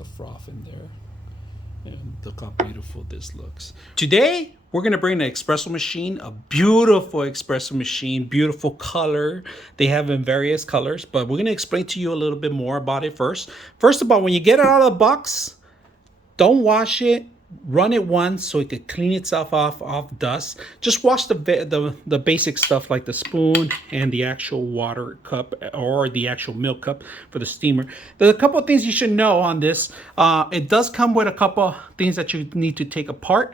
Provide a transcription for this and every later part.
the froth in there. And look how beautiful this looks. Today, we're gonna bring an espresso machine, a beautiful espresso machine, beautiful color. They have in various colors, but we're gonna explain to you a little bit more about it first. First of all, when you get it out of the box, don't wash it. Run it once so it could clean itself off dust. Just wash the basic stuff like the spoon and the actual water cup or the actual milk cup for the steamer. There's a couple of things you should know on this. It does come with a couple things that you need to take apart.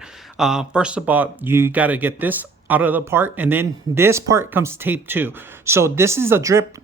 First of all, you got to get this out of the part, and then this part comes taped too. So this is a drip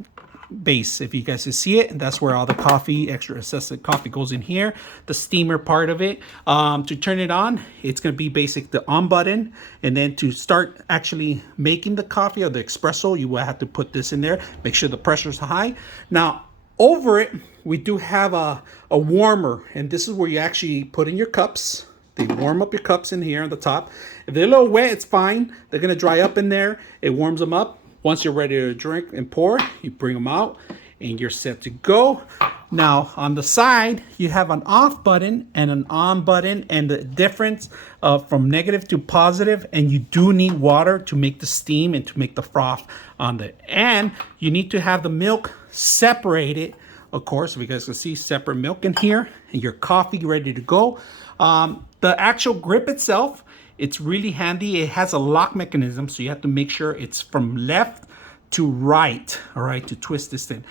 base, if you guys can see it, and that's where all the coffee, extra assessed coffee, goes in here. The steamer part of it, to turn it on, it's going to be basic the on button, and then to start actually making the coffee or the espresso, you will have to put this in there. Make sure the pressure is high. Now over it, we do have a warmer, and this is where you actually put in your cups. They warm up your cups in here on the top. If they're a little wet, it's fine. They're going to dry up in there. It warms them up. Once you're ready to drink and pour, you bring them out and you're set to go. Now on the side, you have an off button and an on button, and the difference from negative to positive, and you do need water to make the steam and to make the froth on it. And you need to have the milk separated, of course, if you guys can see separate milk in here, and your coffee ready to go. The actual grip itself, it's really handy. It has a lock mechanism, so you have to make sure it's from left to right, all right, to twist this thing.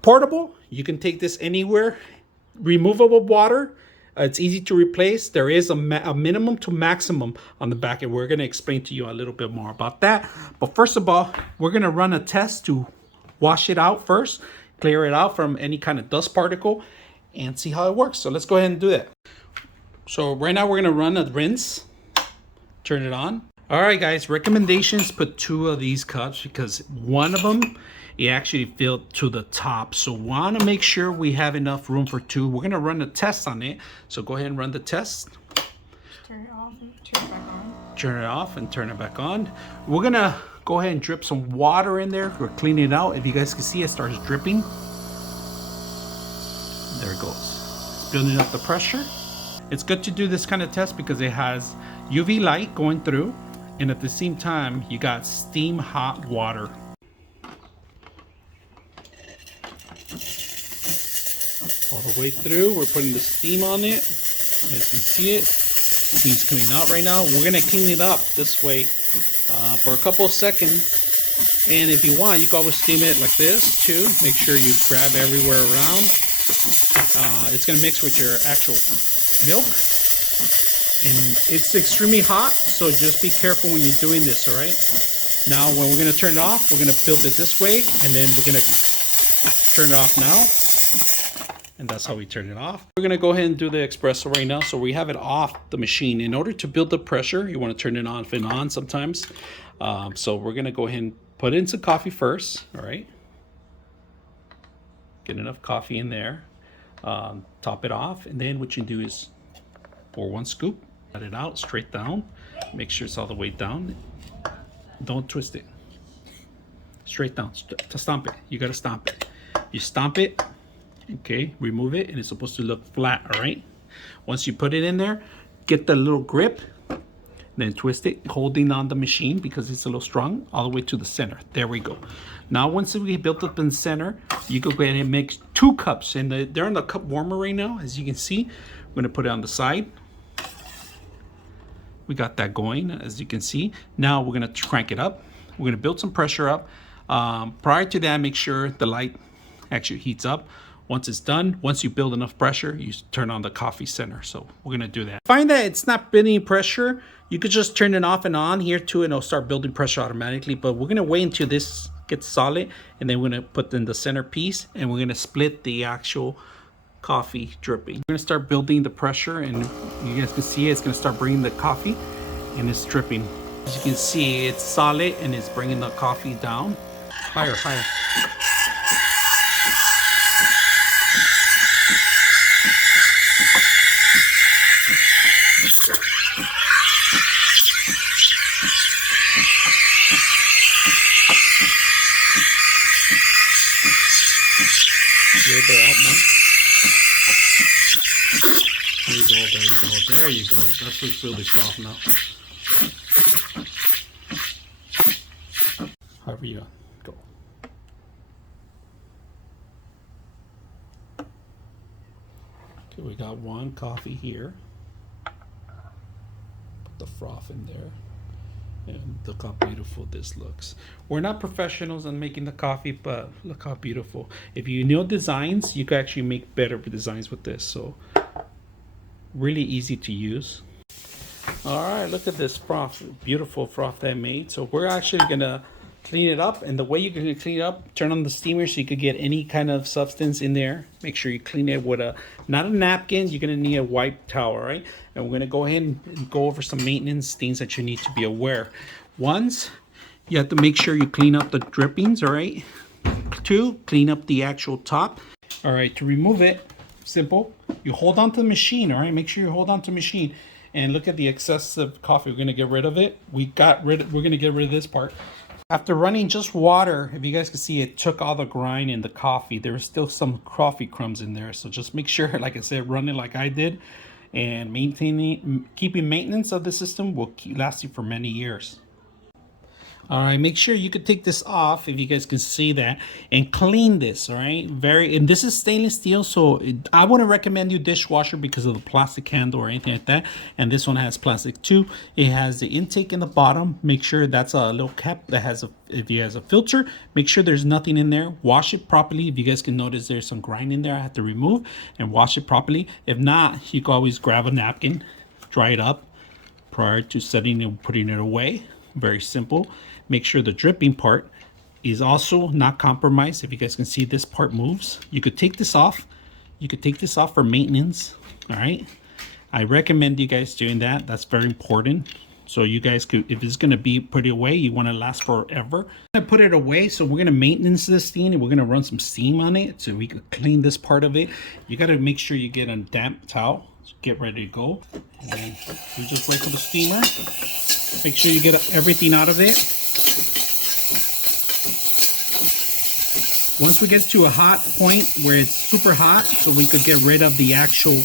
Portable, you can take this anywhere. Removable water, it's easy to replace. There is a minimum to maximum on the back, and we're going to explain to you a little bit more about that. But first of all, we're going to run a test to wash it out first, clear it out from any kind of dust particle, and see how it works. So let's go ahead and do that. So right now we're going to run a rinse. Turn it on. All right, guys, recommendations: put 2 of these cups because one of them, it actually filled to the top. So want to make sure we have enough room for 2. We're going to run a test on it. So go ahead and run the test. Turn it off and turn it back on. Turn it off and turn it back on. We're going to go ahead and drip some water in there. We're cleaning it out. If you guys can see, it starts dripping. There it goes. It's building up the pressure. It's good to do this kind of test because it has UV light going through, and at the same time you got steam hot water. All the way through, we're putting the steam on it. You guys can see it. Steam's coming out right now. We're gonna clean it up this way for a couple of seconds, and if you want, you can always steam it like this too. Make sure you grab everywhere around. It's gonna mix with your actual milk, and it's extremely hot, so just be careful when you're doing this. All right, now when we're going to turn it off, we're going to build it this way, and then we're going to turn it off now, and that's how we turn it off. We're going to go ahead and do the espresso right now. So we have it off the machine. In order to build the pressure, you want to turn it off and on sometimes. So we're going to go ahead and put in some coffee first. All right, get enough coffee in there. Top it off, and then what you do is pour 1 scoop, let it out straight down. Make sure it's all the way down. Don't twist it. Straight down. To stomp it, you gotta stomp it. You stomp it, okay, remove it, and it's supposed to look flat. All right, once you put it in there, get the little grip, then twist it, holding on the machine because it's a little strong, all the way to the center. There we go. Now once we built up in the center, you go ahead and make 2 cups, and they're in the cup warmer right now, as you can see. I'm going to put it on the side. We got that going, as you can see. Now we're going to crank it up. We're going to build some pressure up. Prior to that, make sure the light actually heats up. Once it's done, once you build enough pressure, you turn on the coffee center. So we're going to do that. Find that it's not building pressure, you could just turn it off and on here too, and it'll start building pressure automatically. But we're going to wait until this gets solid, and then we're going to put in the center piece, and we're going to split the actual coffee dripping. We're going to start building the pressure, and you guys can see it's going to start bringing the coffee, and it's dripping. As you can see, it's solid, and it's bringing the coffee down. Higher, higher. A little bit out more. go, there you go, there you go. That's what's really soft now. However you go. Okay, we got one coffee here. Put the froth in there. And look how beautiful this looks. We're not professionals on making the coffee, but look how beautiful. If you know designs, you can actually make better designs with this. So really easy to use. All right, look at this froth, beautiful froth that I made. So we're actually gonna clean it up, and the way you're gonna clean it up, turn on the steamer so you could get any kind of substance in there. Make sure you clean it with not a napkin, you're gonna need a white towel, right? And we're gonna go ahead and go over some maintenance things that you need to be aware. Once, you have to make sure you clean up the drippings, all right? Two, clean up the actual top. All right, to remove it, simple. You hold on to the machine, all right? Make sure you hold on to the machine. And look at the excessive coffee. We're gonna get rid of it. We're gonna get rid of this part. After running just water, if you guys can see, it took all the grind in the coffee. There was still some coffee crumbs in there. So just make sure, like I said, run it like I did. And keeping maintenance of the system will last you for many years. All right, make sure you could take this off if you guys can see that and clean this. All right, and this is stainless steel, so I wouldn't recommend you dishwasher because of the plastic handle or anything like that. And this one has plastic too. It has the intake in the bottom. Make sure that's a little cap that has if it has a filter, make sure there's nothing in there. Wash it properly. If you guys can notice there's some grind in there, I have to remove and wash it properly. If not, you can always grab a napkin, dry it up prior to setting and putting it away. Very simple. Make sure the dripping part is also not compromised. If you guys can see, this part moves. You could take this off. You could take this off for maintenance. All right. I recommend you guys doing that. That's very important. So you guys could, if it's going to be put away, you want to last forever. I'm going to put it away. So we're going to maintenance this thing and we're going to run some steam on it so we could clean this part of it. You got to make sure you get a damp towel. So get ready to go. And you just wait for the steamer. Make sure you get everything out of it. Once we get to a hot point where it's super hot, so we could get rid of the actual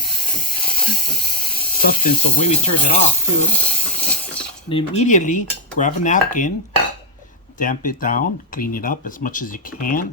substance, so when we turn it off too, and immediately grab a napkin, damp it down, clean it up as much as you can.